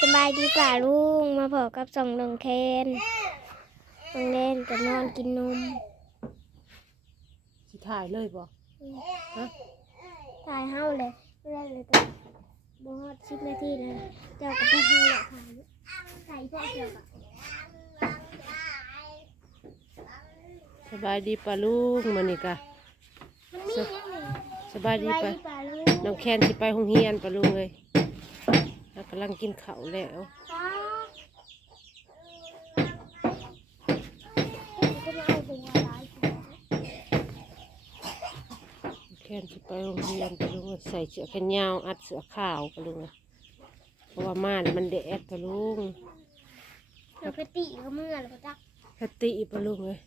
สบายดีป่าลุงมาพอกับสองน้องแคนน้องเล่นก็นอนกินนมสิถ่ายเลยบ่ฮะตายเฮาเลยไม่ได้เลยแต่บ่ฮอดสิบนาทีเลยเจ้าก็ไปเฮาแหละค่ะใส่พวกเจ้าก็สบายดีปะลุงมื้อนี้กะมันมีอย่างหนึ่งสบายสดีบายปะดีป่าลุงน้องแคนสิไปโรงเรียนปะลุงเอ้ย เรากำลังกินข้าวแล้วฟ้าก็มาเอาเป็นอะไรสิน้องแคนสิไปโรงเรียนปะลุงเอ้ยใส่เสื้อแขนยาวอัดเสื้อขาวปะลุงเอ้ยเพราะว่าม่านมันแดดปะลุงเราไปติก็เมื่อแล้วก็จักแพตติปะลุงเอ้ย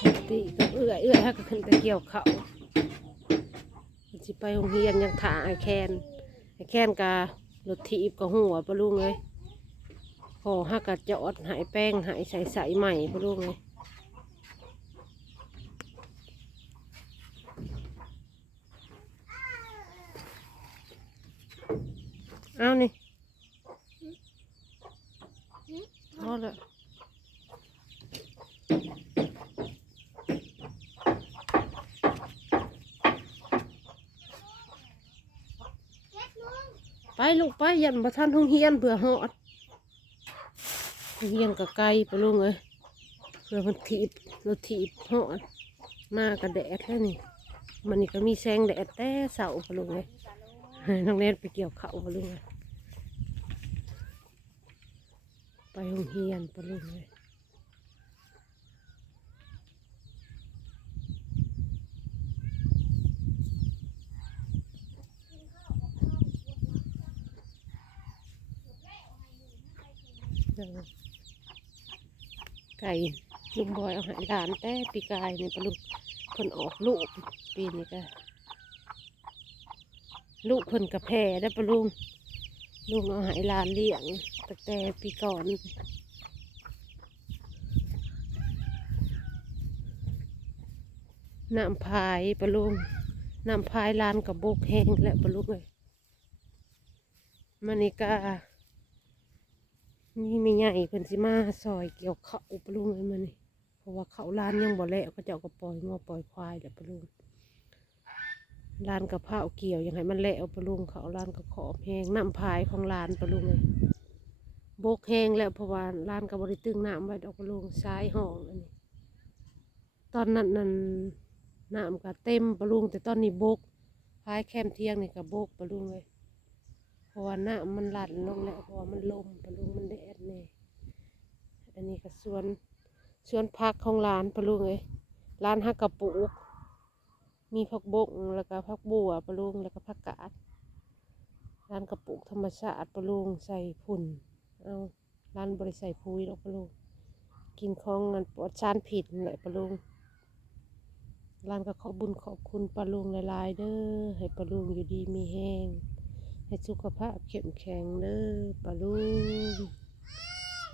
แพตติกับเอื้อยเอื้อยฮักก็ขึ้นไปเกี่ยวข้าวมันสิไปโรงเรียนยังถ่าไอแคนไอ แคนกะรถถีบกับหัวปะลุงเอ้ยพอฮักกะจอดหายแป้งหายใสใสใหม่พะลูกเลยเอานี่เอาละ ลูกไปยันประทันห้องเฮียนเบื่อหอดเฮียนกับไก่ปลุงเอ้ยเพื่อมันถีบราถีบหอดมากกับแดดแค่นี้มันนี่ก็มีแสงแดดแต่เสาปลุงเอ้ยน้องเนไปเกี่ยวเขาปลุงเอ้ยไปห้องเฮียนปลุงเอ้ย ไก่ลุงบอยเอาหายหลานแต่ปีกายนี่ปะลุงเพิ่นออกลูกปีนี้ก็ลูกเพิ่นกระแพรได้ปะลุงลุงเอาหายหลานเลี้ยงตั้งแต่ปีก่อนน้ำพายปะลุงน้ำพายลานกับบกแห้งแล้วปะลุงเลยมันนี่ก็ นี่ไม่ใหญ่เพิ่นสิมาซอยเกี่ยวเขาปะลุงเลยมันนี่เพราะว่าเขาลานยังบ่แล้วก็เจ้าก็ปล่อยงัวปล่อยควายแหละปะลุงลานกับผ้าเกี่ยวยังให้มันแล้วปะลุงเขาลานกับขอบแห้งน้ำพายของลานปะลุงเลยบกแห้งแล้วเพราะว่าลานกับบริตึงน้ำไว้ดอกปะลุงซ้ายห้องอันนี้ตอนนั้นนั่นน้ำก็เต็มปะลุงแต่ตอนนี้บกพายแคมเที่ยงนี่ก็บกปะลุงเลย เพราะว่าน้ำมันหลั่นลงแล้วเพราะว่ามันลมปะลุงมันแดดแน่อันนี้ก็สวนสวนพักของร้านปะลุงเลยร้านฮักกระปุก มีผักบกแล้วก็ผักบัวปะลุงแล้วก็ผักกาดร้านกระปุกธรรมชาติปะลุงใส่ฝุ่นเอาร้านบริใส่พุยหรอกปะลุงกินของนั้นปลอดสารผิดแหละปลุงร้านก็ขอบุญขอบคุณปลาลุงหลายๆเด้อให้ปลาลุงอยู่ดีมีแห้ง ให้สุขภาพเข้มแข็งเด้อปลาลุง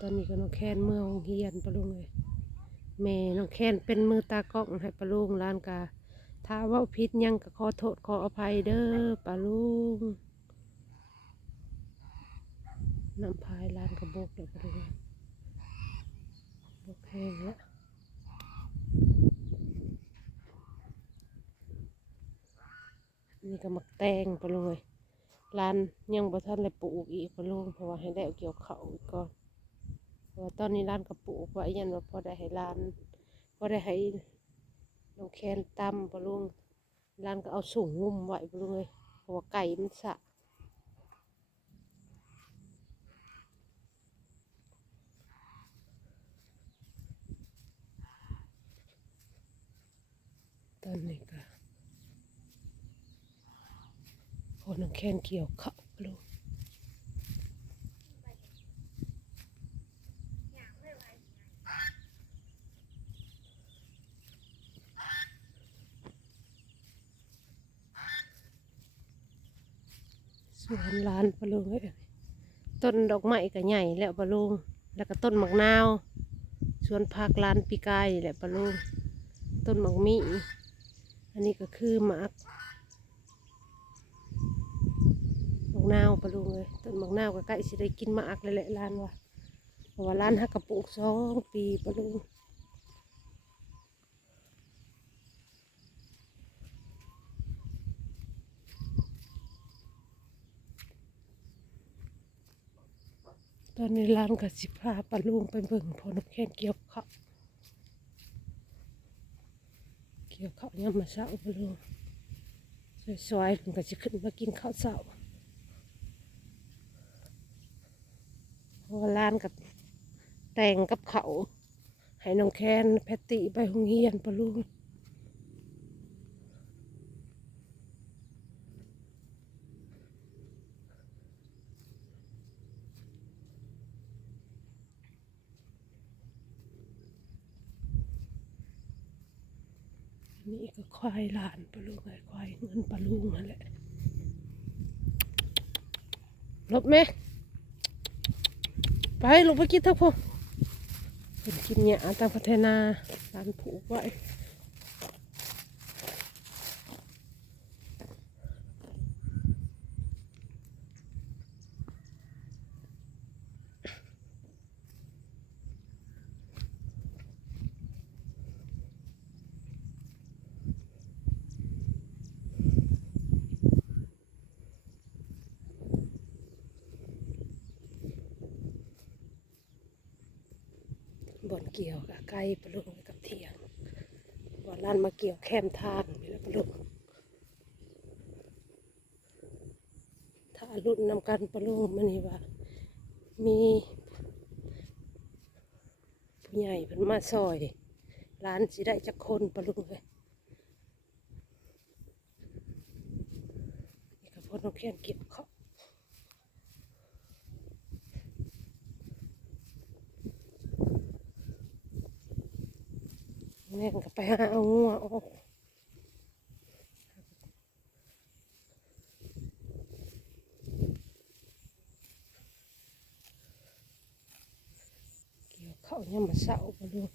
ตอนนี้ก็น้องแคนเมื่อโรงเรียนปลาลุงเลยแม่น้องแคนเป็นมือตากล้องให้ปลาลุงร้านกาถ้าว่าพิษยังก็ขอโทษขออภัยเด้อปลาลุงน้ำพายร้านกระบกเลยปลาลุงบกแห้งแล้วนี่ก็มักแตงไปเลย ร้านยังบ่ทันเลยปลูกอีกไปลุงเพราะว่าให้ได้เอาเกี่ยวเขาวอีกก่อนเพราะว่าตอนนี้ร้านก็ปลูกไว้ยันว่าพอได้ให้ร้านพอได้ให้น้องแคนตำไปลุงร้านก็เอาสูงงุ่มไว้ไปลุงเลยเพราะว่าไก่มันสะตอนนี้ก็ คนน้องแคนเกี่ยวเขาปลุงสวนร้านปลุงต้นดอกไม้ก็ใหญ่แล้วปลุงแล้วก็ต้นมะนาวสวนผักร้านปีกายแหละปลุงต้นมักมีอันนี้ก็คือหมาก นาวปะลุงเลยต้น หมักนาวก็ใกล้สิได้กินมากเลยแหละร้านว่าเพราะว่าร้านฮักกระปุกสองปีปะลุงตอนนี้ร้านกับสิพาปะลุงไปเบิ่งพอนกแค้นเกี่ยวข้าวเกี่ยวข้าวยามมาเช้าปะลุงสวยๆผมก็จะขึ้นมากินข้าวเช้าเพราะ ว่าร้านกับแต่งกับเขาให้น้องแคนแพตตี้ไปโรงเรียนปะลูกนี่ก็ควายหลานปะลูกไอ้ควายเงินปะลูกนั่นแหละลบไหม ไปลงไปกินเถอะพวกเป็นกินเนี่ยตามพัฒนาตามผูกไว้ บ่อนเกี่ยวกับไก่ปลูกกับเทียงบ่อนร้านมาเกี่ยวแคมทางนี่แหละปลูกถ้ารุ่นนำกันปลูกมันนี่ว่า มีผู้ใหญ่เพิ่นมาซอยร้านสิได้จักคนปลุงเลยนี่ก็พอน้องแค้นเก็บ เขาแม่งก็ไปหาเอางัวออกเกี่ยวเขาเนี่ยามมาเศร้าปะลุง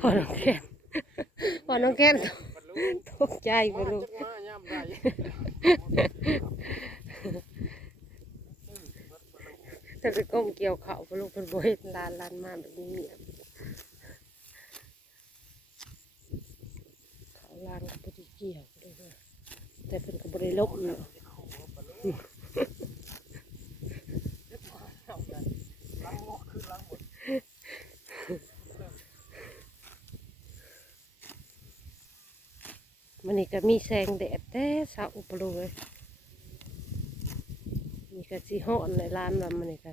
พอน้องแค้นพอน้องแค้นต กใจปะลุงมาย่ำได้แต่ไปก้มเกี่ยวเขาปะลูกเป็นบ่เห็นลานลานมาแบบนี้เมียเขาลานก็บ่ได้เกี่ยวปะลุงเอ้ยแต่เป็นก็บ่ได้ลบเนาะ ล้างหมดคือล้างหมด มันนี่ก็มีแสงแดดแต่เช้าปะลุงเลยนี่ก็สิฮ้อนในร้านว่ามันนี่ก็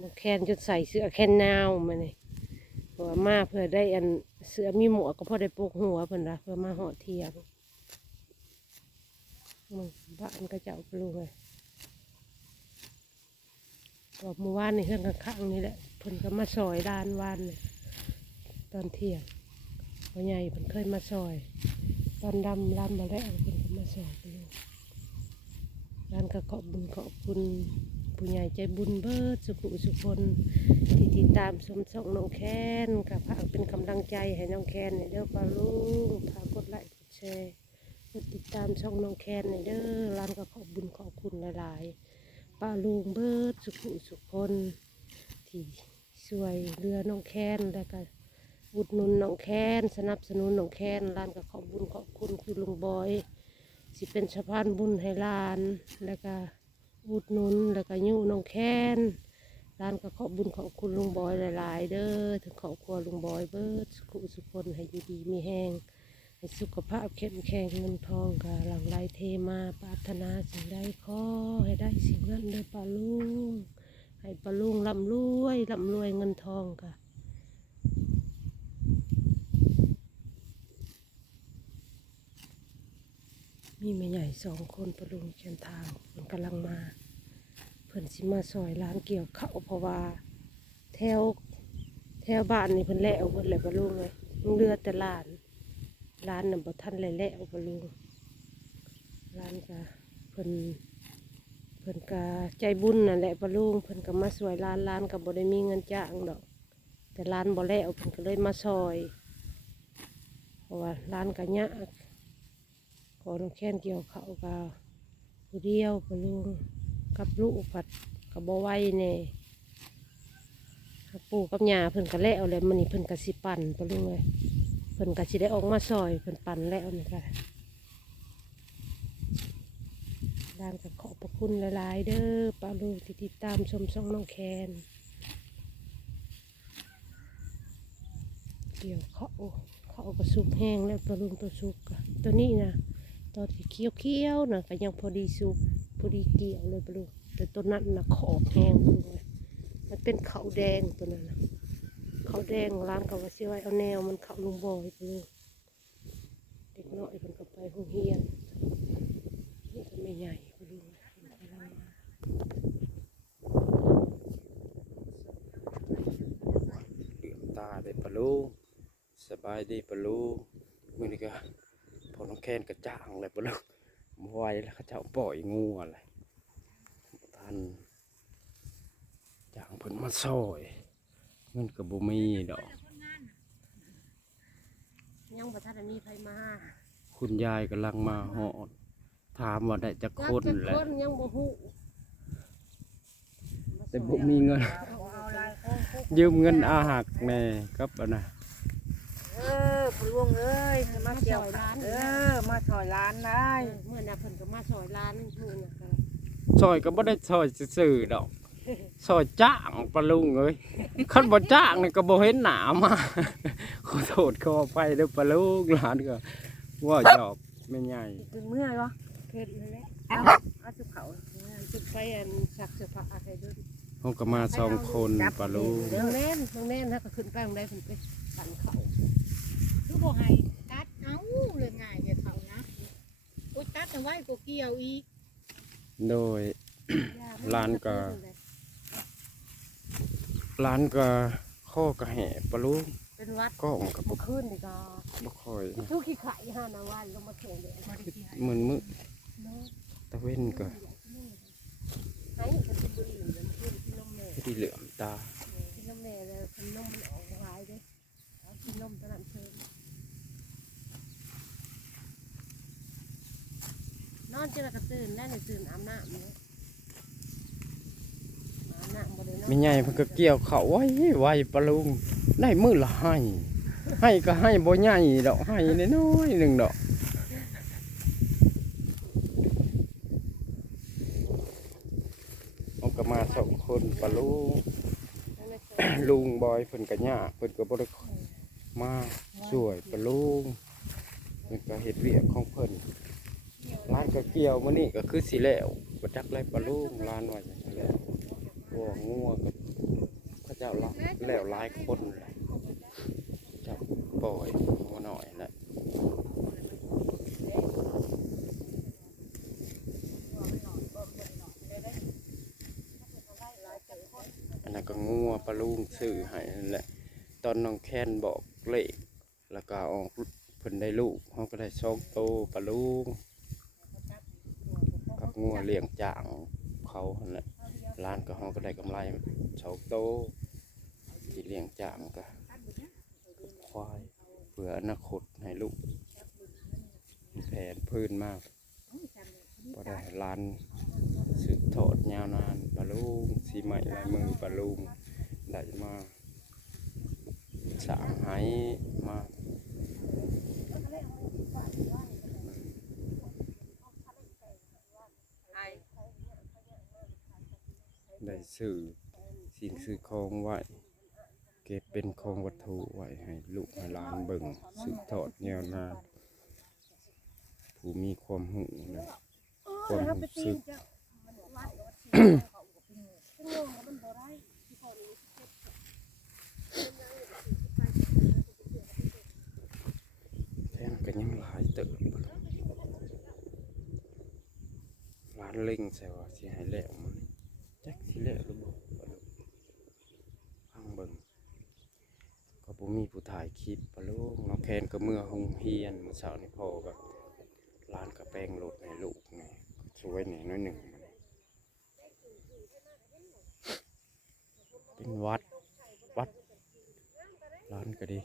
น้องแคนจนใส่เสื้อแขนยาวมันนี่เพราะว่ามาเพื่อได้อันเสื้อมีหมวกก็พอได้ปกหัวเพิ่นละเพื่อมาเหาะเทียงอืมบ้านก็เจ้าปะลุงเลยก็เมื่อวานนี่เพื่อนข้างๆนี่แหละเพิ่อนก็มาซอยด้านวานเลยตอนเที่ยงพ่อใหญ่เพิ่นเคยมาซอย ตอนดำรำมาแล้วเพิ่นก็มาซอยไปเลยร้านก็ขอบบุญขอบคุณผู้ใหญ่ใจบุญเบิดสุขุสุคนที่ติดตามสมส่งน้องแคนกับพากเป็นกำลังใจให้น้องแคนในเด้อปลาลุงพากกดไลค์กดแชร์กดติดตามช่องน้องแคนในเด้อร้านก็ขอบบุญขอบคุณหลายๆป้าลุงเบิดสุขุสุคนที่ช่วยเรือน้องแคนแล้วก็ อุดหนุนน้องแคนสนับสนุนน้องแคนร้านก็ขอบบุญขอบคุณคือลุงบอยสิเป็นสะพานบุญให้ร้าน แล้วก็อุดหนุนแล้วก็ยิ้วน้องแคนร้านก็ขอบบุญขอบคุณลุงบอยหลาย ๆ เด้อถึงครอบครัวลุงบอยเบิร์ดสุขสุคนให้อยู่ดีมีแห้งให้สุขภาพเข้มแข็งเงินทองก็หลังไหลเทมาปรารถนาสิ่งใดขอให้ได้สิ่งนั้นเด้อปาลุงให้ปาลุงร่ำรวยร่ำรวยเงินทองก็ มีแม่ใหญ่สองคนประลุงเชียนทางเพิ่นกำลังมา เพิ่นสิมาซอยร้านเกี่ยวข้าวเพราะว่าแถวแถวบ้านนี่เพิ่นแล้วเพิ่นเลยประลุงเลยยังเลือแต่ร้านร้านน่ะบ่ทันเลยแล้วประลุงร้านก็เพิ่นเพิ่นก็ใจบุญนั่นแหละปะลุงเพิ่นก็มาสวยร้านร้านก็บ่ได้มีเงินจ้างดอก แต่ร้านบ่แล้วเพิ่นก็เลยมาซอย เพราะว่าร้านก็ยาก ขอน้องแค้นเกี่ยวเขาก็ผู้เดียวปะลุงกับลูกผัดก็บ่ไหวแน่ปู่กับย่าเพิ่นก็แล้วแล้วมื้อนี้เพิ่นก็สิปั่นปลุงเลยเพิ่นก็สิได้ออกมาซอยเพิ่นปั่นแล้วนี่ก็ด้านก็ขอบพระคุณหลายๆเด้อป้าลูกที่ติดตามชมช่องน้องแคนเกี่ยวเขาเขาก็สุกแห้งแล้วปลาลุงตัวสุกอะตัวนี้นะ ตอนที่เคี้ยวเคี้ยวๆนะก็ยังพอดีสุกพอดีเกี่ยวเลยปลาลุงแต่ตัวนั้นนะขอบแห้งปลาลุงเลยมันเป็นเขาแดงตัวนั้นนะเขาแดงร้านเขาว่าสิไว้เอาแนวมันเขาลุงบอยปลาลุงเด็กน้อยมันก็ไปโรงเรียนนี่ก็ไม่ใหญ่ปลาลุงมันกำลังมาเหลื่อมตาได้ปะลูกสบายดีปะลูกมือนี้ก็ พอน้องแคนกระจ่างเลยปะลูกบ่ไหวแล้วเขาเจ้าปล่อยงูอะไรบ่ทันจ้างเพิ่นมาซอยเงินก็บ่มีดอก ยังบ่ทันได้มีไผมาคุณยายกำลังมาหอดถามว่าได้จักคนจักแหละคนยังบ่ฮู้แต่บ่มีเงินยืมเงินอาหักแน่ครับอันน่ะ เออพลวงเอ้ยมาเกี่ยวร้านเออ มาถอยร้านได้เมื่อน่ะเพิ่นก็มาซอยร้านเพิ่นน่ะก็ซอยก็บ่ได้ซอยซื่อๆดอกซอยจ้างปะลุงเอ้ยคันบ่จ้างนี่ก็บ่เห็นหน้ามาขอโทษขออภัยเด้อปะลุงหลานก็ว่าหยอกแม่ใหญ่เป็นเมื่อยปะเพิ่นนั่นแหละเอาเอาสุเขาจุดไปอันสักเสื้อผ้าให้เด้อเฮาก็มาสองคนปะลุงน้องแน่นน้องแน่นถ้าก็ขึ้นไปบ่ได้เพิ่นไปปั่นเขา คือบอกให้ตัดเอาเลยง่ายอย่าเขานะกูตัดเอาไว้กูเกี่ยวอีกโดยย่ร้านก็ ร้านก็ข้อกระแหปะลุงเป็นวัดก็องก็บ่เมื่อคืนนี่ก็บ่ค่อยทุกขี้ไข่ห้านาวันลงมาเขียนเลยมึนมึตะเว้นก็ให้กันเป็นบุหรี่เหมือนขึ้นที่นมแม่ที่เหลื่อมตาที่นมแม่เลยเป็นนมมันออกหลายเด้เอากินนมตอนนั้นเชิญ อนจอก็ตื่นได้เลยตื่นอาบน้ำเนี่ยอาบน้ำบ่ได้นอนแม่ใหญ่เพิ่นก็เกี่ยวเขาไว้ไว้ปะลุงได้มื้อละให้ ให้ก็ให้บ่ใหญ่ดอกให้น้อยๆหนึงดอกมันก็มาสองคนปะลุงลุงบอยเพิ่นก็ยากเพิ่นก็บ่ได้มาช่วยปะลุงเพิ่นก็เฮ็ดเวียกของเพิ่น ร้านก็เกี่ยวมื้อนี้ก็คือสิแล้วบ่จักไรปะลุงร้านว่าจังซี่แหล้ววัวงัวก็เขาเจ้าละแล้วหลายคนแหละจ้าปล่อยงัวหน่อยแหละอันนั้นก็งัวปะลุงซื้อให้นั่นแหละ ตอนน้องแค้นบอกเลขแล้วก็ออกเพิ่นได้ลูกเขาก็ได้สองโตปลาลูก งัวเลี้ยงจ่างเขาหั่นแหละร้านก็เขาก็ได้กำไรสองโตที่เลี้ยงจ่างก็ควายเพื่ออนาคตให้ลูกมีแผนพื้นมากพอได้ร้านสืบทอดยาวนานปลาลูกสีใหม่ลายมือปลาลูกได้มาสางไหายมา ได้ซื้อสิ่งซื้อของไว้เก็บเป็นของวัตถุไว้ให้ลูกให้หลานเบิ่งสืบทอดแนวนานผู้มีความหูนะความรู้สึกแทนก็ยังหลายเติบบ่ล่ะร้านเล็งใส่ว่าสิให้แล้วมันจัก สิเละหระอบ่ฟังเบิ่งก็บ่มีผู้ถ่ายคลิปปลาลูกน้อแคนก็เมื่อหงเฮียนมื้อเช้านี่พ่อก็ร้านกระแป้งรถในลูกไงสวยนี่น้อยหนึ่งเป็นวัดวัดร้านก็ดี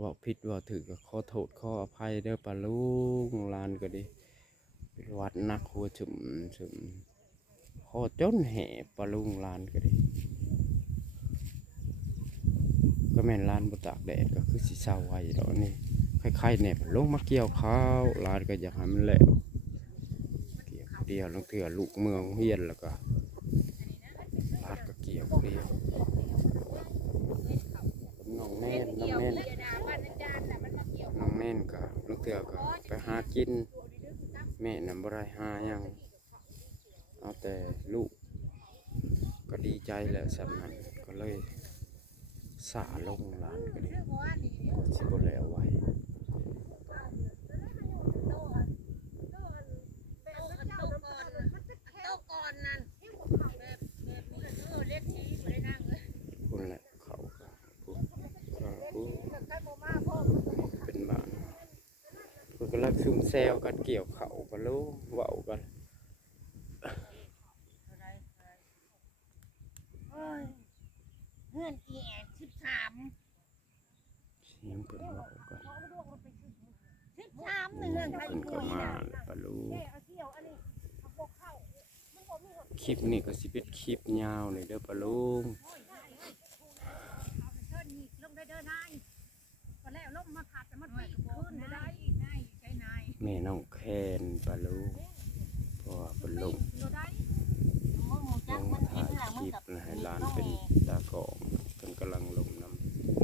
ว่าผิดว่าถือก็ขอโทษขออภัยเด้อปลาลูกร้านก็ดีเป็นวัดนักหัวจุ่มจุ่ม ขอจนแห่ปะลุงร้านก็ดีก็แม่นร้านบตากแดดก็คือสิเศร้าไว้ดอกนี่ใครๆเนี่ยลงมาเกี่ยวข้าวร้านก็อยากให้มันแล้วเกี่ยวเดียวลงเถื่อลูกเมืองเฮียนแล้วก็ร้านก็เกี่ยวเดียวน้องแน่นน้องแน่นน้องแน่นก็ลงเถื่อก็ไปหากินแม่นำบ่ได้หายัง เอาแต่ลูก ก็ดีใจแหละสำนันก็เลยสาลงร้านก็ดีก็สิบแล้วไว้คุณแหละเขาก็เป็นบ้านเพิ่นกำลังซุ่มแซวกันเกี่ยวเขากันลูกว้ากัน เพื่อนอีแอนสิบสาม เสียงเพิ่นเว้ากัน สิบสา มหนึ่งเรื่องใคนก็มานะแล้วปะลูกเอาเที่ยวอันนี้เอาพวกเข้าคลิปนี้ก็สิเป็นคลิปยาวเลยเด้อปะลูกเชิญนี่ลงได้เด้อนายก็แล้วลมมาผัดแต่มันปีกขึ้นไม่ได้นายใจนายแม่น้องแคนปะลูกเพราะว่าเพิ่นลงเราได้ลงมาถ่ายคลิปให้ร้านเป็นตากองเพิ่นกำลังลงน้ำ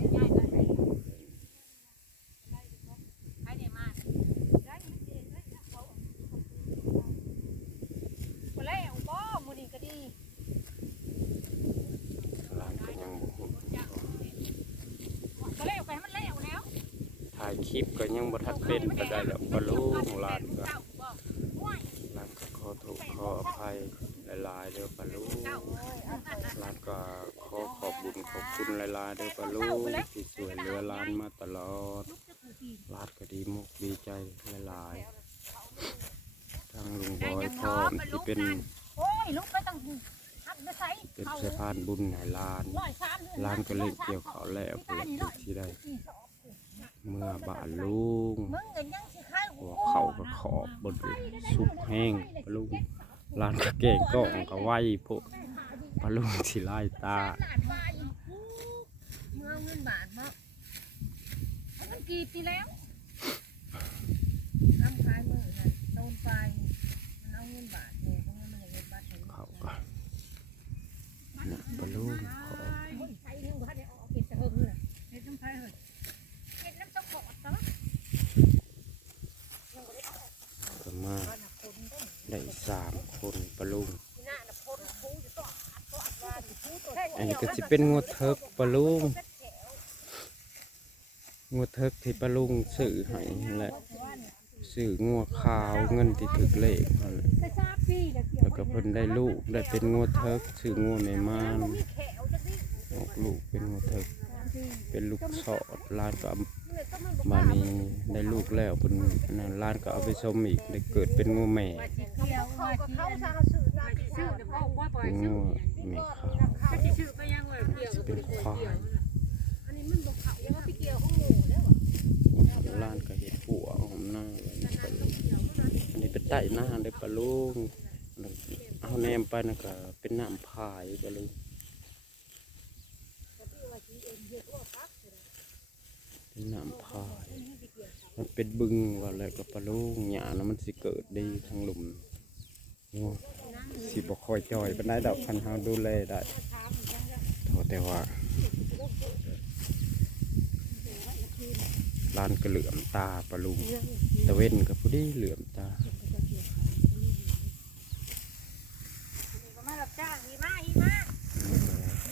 ใครได้มาก็แล้วบ่มื้อนี้ก็ดี ร้านก็ยังบ่ฮู้ ก็แล้วไปให้มันแล้วแล้ว ถ่ายคลิปก็ยังบ่ทันเป็นก็ได้แล้วปะลูกร้านก็เจ้าบ่ห่วยร้านก็ขอโทษขออภัยหลายๆเด้อปะลูกเจ้าร้านก็ขอขอบคุณขอบคุณหลายๆเด้อปะลูกที่ช่วยเหลือร้านมาตลอดร้านก็ดีมุกดีใจหลายๆทางลุงบอยพร้อมที่เป็นโอ้ยลุกไปตั้งหักไปใส่เป็นเขาสะพานบุญให้ร้านร้อยสามเดือนร้านก็เล่นเกี่ยวเขาวแล้วเพื่อที่ได้ เมื่อบานลุงมึงเงินยังสิขายหัวเข่าก็ขอบบนสุกแห้งปะลุงร้านก็เก่งกล้องก็ไหวพวกปะลุงสิไล่ตาหลานวายเมื่อเงินบาทเนาะมันกี่ปีแล้วทำขายมือน่ะต้นไปมันเอาเงินบาทเนี่ยเพราะว่ามันเอาเงินบาทให้เขาก็นะปะลุงขอ ใช้เงินบาทเนี่ยออกเก็บจะเฮิงเลยเห็ดน้ำไทยเหรอเห็ดน้ำเจ้าขอดเนาะ ก็มาได้ สามคนปะลุงอันนี้ก็จะเป็นงวดเทิกปะลุงงวดเทิกที่ปะลุงซื้อให้นั่นแหละซื้องัวขาวเงินที่ถึกเลขนั่นแหละไปทราบพี่เดี๋ยวเกี่ยวแล้วก็เพิ่นได้ลูกได้เป็นงวดเทิกซื้องัวแม่ม่านมีแขวจังดิออกลูกเป็นงวดเทิกเป็นลูกสอดร้านก็เอา มานี่ได้ลูกแล้วเพิ่นอันนั้นร้านก็เอาไปชมอีกได้เกิดเป็นงัวแม่เกี่ยวว่าที่เขาสร้างสื่อสื่อเดี๋ยวพ่อว่าปล่อยเป็นสื่งัอวแม่ขาวจะสิชื่อไปยังว่าเกี่ยวสิเป็นควายอันนี้มันบอกเขาว่าไปเกี่ยหมูเด้อร้านก็เห็ดหัวหอมหน้าไว้นี่ปะลุงอันนี้เป็นใต้หน้าได้ปะลุงเอาแนมไปนะก็เป็นน้ำพายปะลุง เป็นน้ำพาย มันเป็นบึงว่าอะไรกับปะลุงหญ้านะมันสิเกิดดีทางหลุมงัวสิบ่ค่อยจ่อยปานใดดอกคันเฮาดูแลได้โทษแต่ว่าลานกระเหลื่อมตาปะลุงตะเว้นกับผู้ดีเหลื่อมตามารับจ้างอีมาอีมา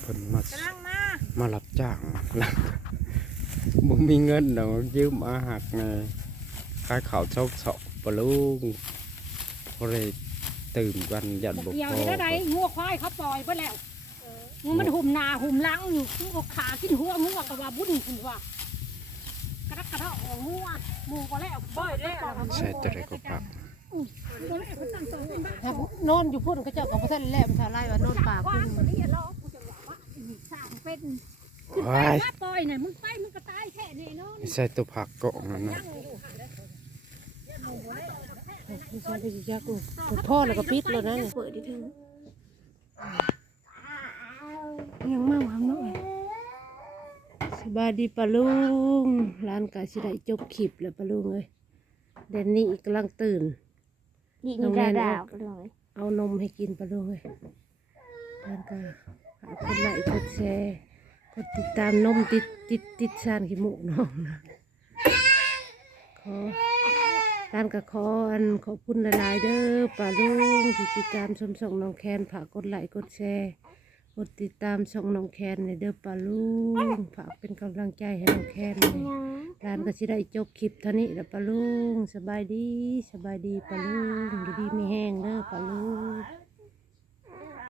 เพิ่นมากำลังมามารับจ้างหลัง บ่มีเงินดอกยืมอาหักไงขายข้าวเช้าเสาปะลุงพอได้ตื่นกันยันบ่เกี่ยวพอนี่แล้วใดงัวควายเขาปล่อยไปแล้วงูมันหุ่มหนาหุ่มหลังอยู่งูขากินหัวงูกับว่าบุญคุณว่ากระดักกระเดาะของงูหมูก็แล้วปล่อยแล้วใส่แต่ไรก็ปักโน่นอยู่พุ่นก็เจ้าของพระท่านแล้วมันชาวไร่ว่าโน่นป่าว่าพุ่นตัวนี้ เราสร้างเป็นว้ายว่าปล่อยน่ะมึงไปมึงก็ตายแค่นี้เนาะใส่ตัวผักเกาะนั่นนะไม่ใช่ได้ยักษ์นี่พ่อแล้วก็ปิดแล้วนะนี่เปิดดิถึงยังมาหวังเนาะสบายดีปะลุงร้านกาสิได้จบคลิปแล้วปะลุงเอ้ยเดนนี่กำลังตื่นยิงน้องดาแนนดาเอาวไปเลยเอานมให้กินปะลุงเอ้ยร้านกาฝากกดไลค์กดแชร์ กดติดตามนมติดติดติดชานขี้มูกน้องนะขอร้านก็ขออันขอบคุณหลายๆเด้อปะลุงที่ติดตามชมส่องน้องแคนฝากกดไลค์กดแชร์กดติดตามช่องน้องแคนในเด้อปาลุงฝากเป็นกำลังใจให้น้องแคนเลยยังร้านก็สิได้จบคลิปเท่านี้แล้วปาลุงสบายดีสบายดีปาลุงอยู่ดีไม่แห้งเด้อปาลุง